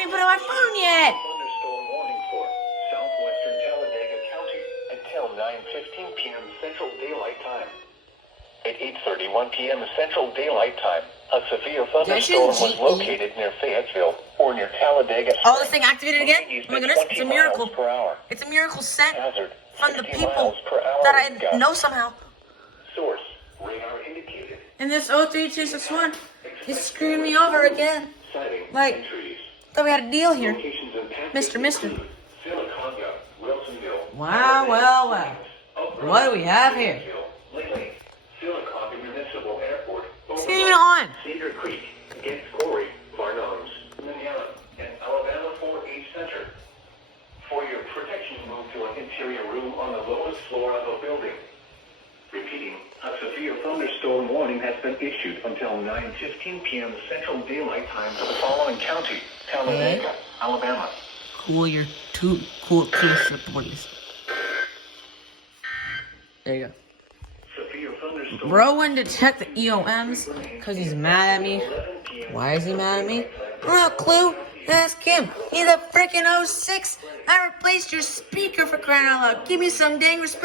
haven't even put on my phone yet. Thunderstorm warning for southwestern Talladega County until 9:15 p.m. Central Daylight Time. At 8:31 p.m. Central Daylight Time, a severe thunderstorm was located near Fayetteville or near Talladega. Oh, this thing activated again? Oh my goodness, it's a miracle. It's a miracle sent from the people that I know somehow. Source, radar indicated. And this 03261 is screwing me over again. Like, thought we had a deal here. Mister. Wow, well, well. What do we have here? It's not even on. Cedar Creek, Gates Quarry, Varnums, Mineola, and Alabama 4H Center. For your protection, move to an interior room on the lowest floor of a building. Repeating, a severe thunderstorm warning has been issued until 9:15 p.m. Central Daylight Time for the following county: Talladega, Alabama. Cool your two strip boys. There you go. Bro went to check the EOMs because he's mad at me. Why is he mad at me? No clue. Ask him. He's a freaking 06. I replaced your speaker for crying out loud. Give me some dang respect.